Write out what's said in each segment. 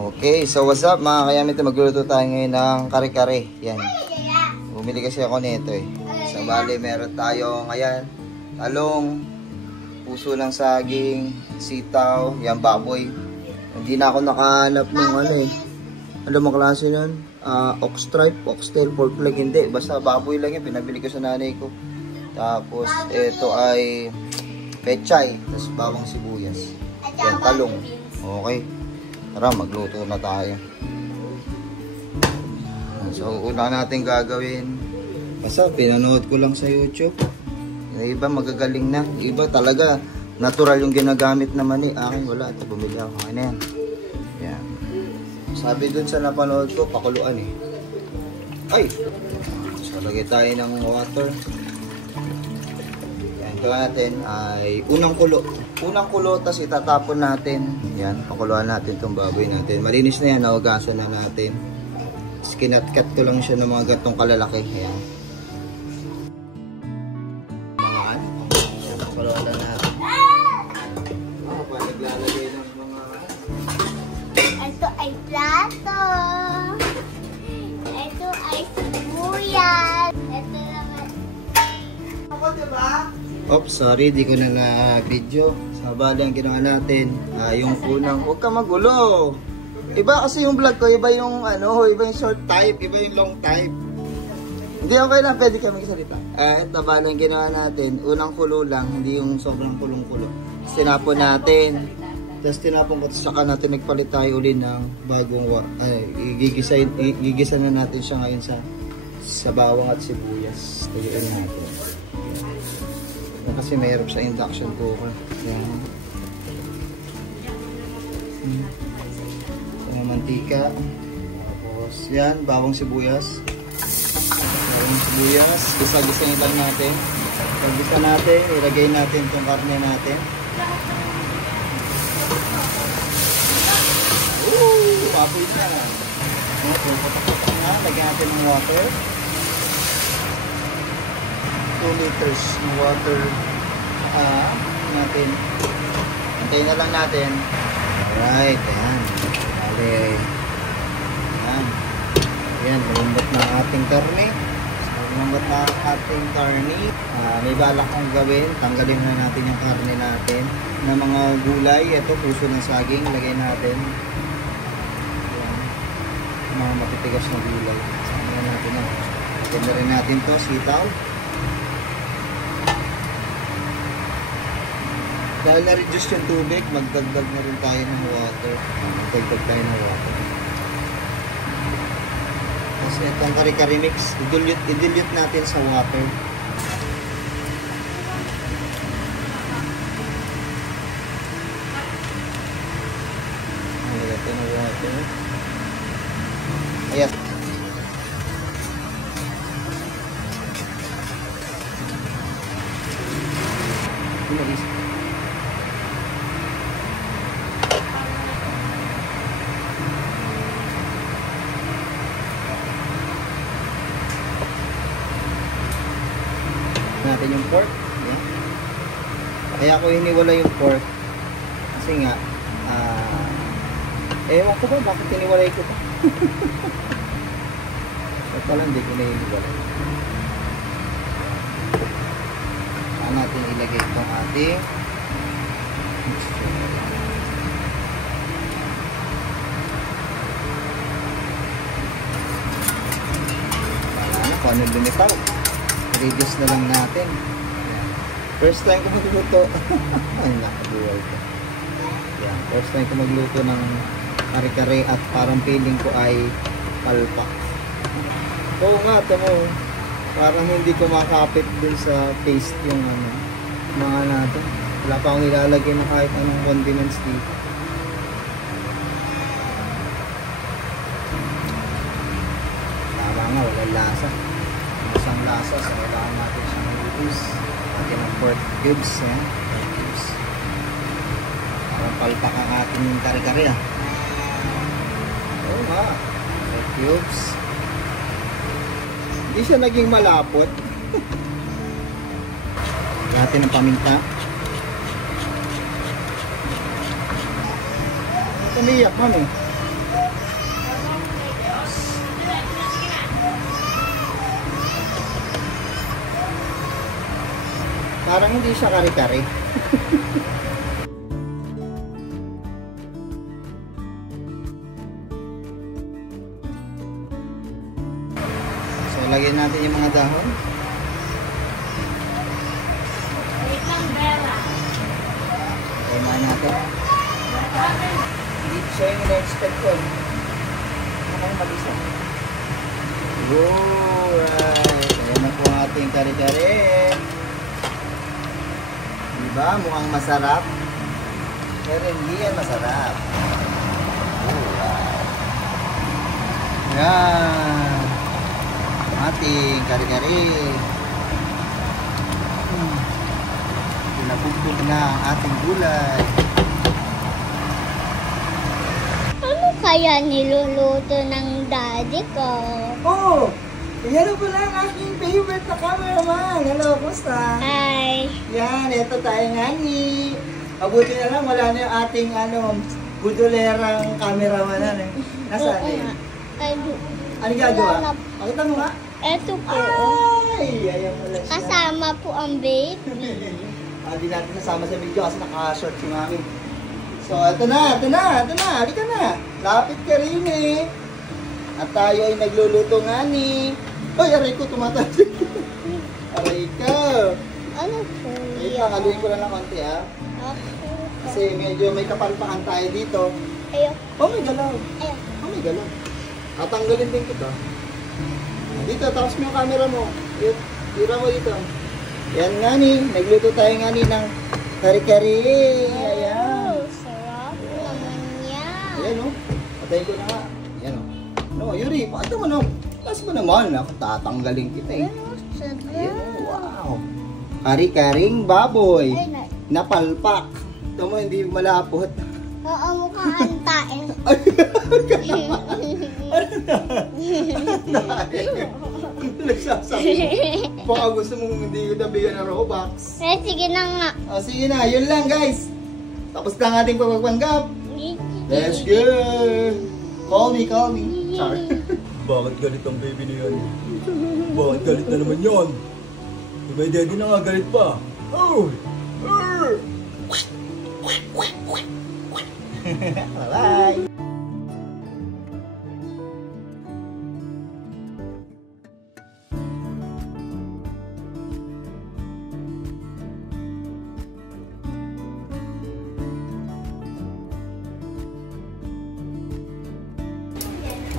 Okay, so what's up mga kayamit? Magluluto tayo ngayon ng kare-kare. Yan. Bumili kasi ako nito eh. So bali, meron tayo ngayon talong, puso ng saging, sitaw, yan baboy. Hindi na ako nakahanap ng ano eh. Alam mo klase nun? Oxstripe, oxtail, pork leg, hindi. Basta baboy lang yan. Pinabili ko sa nanay ko. Tapos ito ay pechay, tapos bawang sibuyas. Yan, talong. Okay. Tara, magluto na tayo. So, una natin gagawin. Basta, pinanood ko lang sa YouTube. Yung iba magagaling na. Yung iba talaga, natural yung ginagamit na mani. Akin, wala. Ito, bumili ako. Ano yan? Yan. Sabi dun sa napanood ko, pakuluan eh. Ay! So, lagay tayo ng water. Yan, gawin natin ay unang kulo. Unang kulo, tas itatapon natin. Yan, pakuluan natin itong baboy natin. Malinis na yan, nahugasan na natin. Kinat-cut ko lang siya ng mga gatong kalalaki. Ayan. Yan, pakuluan na natin. Ako pa, naglalagay ng mga... Ito ay plato. Ito ay sibuyas. Ito naman. Ako, diba? Oops, sorry, di ko na na-video. Sa bali ang ginawa natin, yung unang, huwag ka magulo. Iba kasi yung vlog ko, iba yung ano, iba yung short type, iba yung long type. Hindi okay lang, pwede kami salita. Ito bali ang ginawa natin, unang kulo lang, hindi yung sobrang kulong-kulo. Tinapon natin. Tapos tinapon ko, saka natin nagpalit tayo ulit ng bagong, gigisa na natin siya ngayon sa bawang at sibuyas. Tagiin natin. Kasi mayroon sa induction cooker. Yan. Mantika. Tapos yan, bawang sibuyas. Bawang sibuyas. Gisa-gisain lang natin. Pag-gisa natin, ilagay natin itong karne natin. Baboy na. Patak-patak na. Lagyan natin ng water. 2 liters ng water natin. Antayin na lang natin. Alright, ayan. Ayan. Ayan, lumambot na ating karne. Lumambot na ating karne. May balak kong gawin. Tanggalin na natin yung karne natin. Na mga gulay. Ito, puso ng saging. Lagay natin. Ayan. Mga matitigas na gulay. Sama na natin na. Lagyan rin natin to, sitaw. Dahil na-reduce yung tubig, magdagdag na rin tayo ng water. Magdagdag tayo ng water. Kasi itong kare-kare mix, i-dilute natin sa water. Lagyan tayo ng water. Ayan. Natin yung pork. Ayan. Kaya ako hiniwala yung pork kasi nga ewan ko ba bakit hiniwalay ko pa. At pala hindi ko na hiniwalay. Saan natin ilagay itong ating mixture. Paano lumitaw? Reduce na lang natin. First time ko magluto. Ay, nakabuhay ko. Yan. First time ko magluto ng kare-kare at parang feeling ko ay palpak. Oo nga, tamo. Parang hindi ko makapit dun sa taste yung mga natin. Wala pa akong ilalagay na kahit anong condiments dito. Tama nga, walang lasa. Isang lasa sa kailangan natin siyang i-reduce natin ang pork cubes. Pork cubes parang palpak ang ating kare-kare oo nga, pork cubes. Hindi siya naging malapot. natin ang paminta. Umiyak man eh. Parang hindi siya kare-kare. So, lagyan natin yung mga dahon. Lagyan natin. Hindi siya yung ina-expect ko. Ano mag-isa? Alright. Ayan na po ang ating kare-kare. Diba? Mukhang masarap. Pero hindi yan masarap. Alright. Ayan. Ating kare-kare. Pinabugtog na ang ating gulay. Ano kaya niluluto ng daddy ko? Oh! Yan na pala ang aking favorite na cameraman. Hello, kumusta? Hi! Yan, ito tayo nga ni. Mabuti na lang, wala na yung ating budulerang cameraman. Nasaan Oo yun? nga. Ano gagawa? Wala na. Pakita mo nga. Eto po. Ay, ayan pala siya. Kasama po ang baby. Hindi natin nasama sa video kasi naka-short si mami. So, ito na. Halika na. Lapit ka rin eh. At tayo ay nagluluto nga ni. Ay, aray ko, tumatawid. Aray ko. Ano po Ay, yan? haluin ko na ng konti ha. Okay. Kasi medyo may kapalpakan tayo dito. Ayaw. Oh, may galaw. Ayaw. Oh, may galaw. Tatanggalin din kita. Dito, tapos mo yung camera mo. Tira mo dito. Yan nga ni. Nagluto tayo nga ni ng kare-kare. Ayan. Oh, sarap naman yan. Ayan o. Patayin ko na nga. Ayan o. No, Yuri, pakita mo na. Tapos mo naman. Ako tatanggalin kita eh. Ano, sarap. Ayan o. Wow. Kari-karing baboy. Ay, na. Napalpak. Ito mo, hindi malapot. Oo, mukhaan tayo. Nagsasabi. Baka gusto mong hindi ko nabigyan ng Robux. Sige na nga. O, sige na. Yun lang, guys. Tapos na ang ating pagpapanggap. Let's go. Call me. Sorry. Bakit galit ang baby na yan? Bakit galit na naman yan? Diba yung daddy na nga galit pa? Oh! Bye-bye.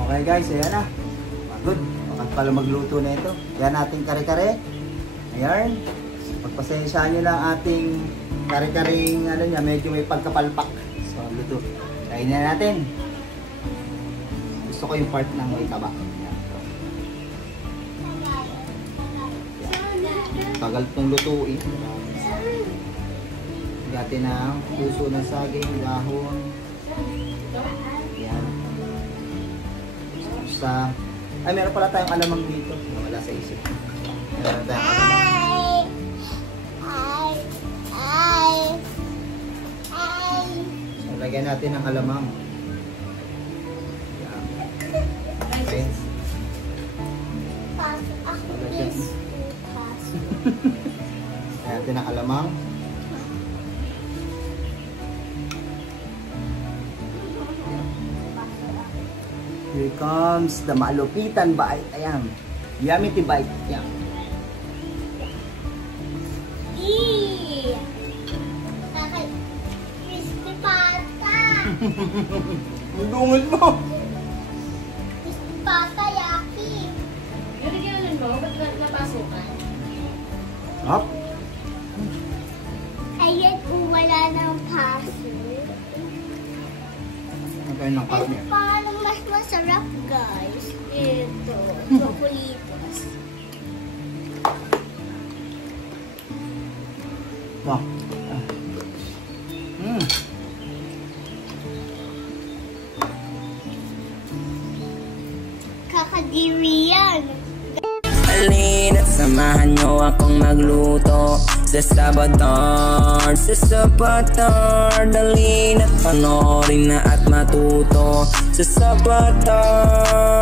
Okay guys, ayan na. Good. Bakit pala magluto na ito. Ayan ating kare-kare. Ayan. Pagpasensyahan nyo lang ating kare-karing medyo may pagkapalpak. So, luto. Kainin na natin. Gusto ko yung part ng may taba. Ayan. Tagal itong lutuin. Gati na puso ng saging, dahon. Ayan. Ay, meron pala tayong alamang dito. Wala sa isip. Meron tayong alamang. So, lagyan natin ng alamang. Yan. Okay. Lagyan natin ng alamang. Here comes the malupitan bite. Ayan. Yummy bite. Ayan. Crispy pata. Ang dungol mo. Crispy pata, yaki. Yung regulalan mo, ba't napasukan? Hop. Ayan, wala ng paso. Okay ng karne. Paano mas masarap, guys? Ito, chocolitos. Wow. Kakadiri yan. Halina't samahan nyo akong magluto sa Sabatar, dali na't panorin na at matuto sa Sabatar.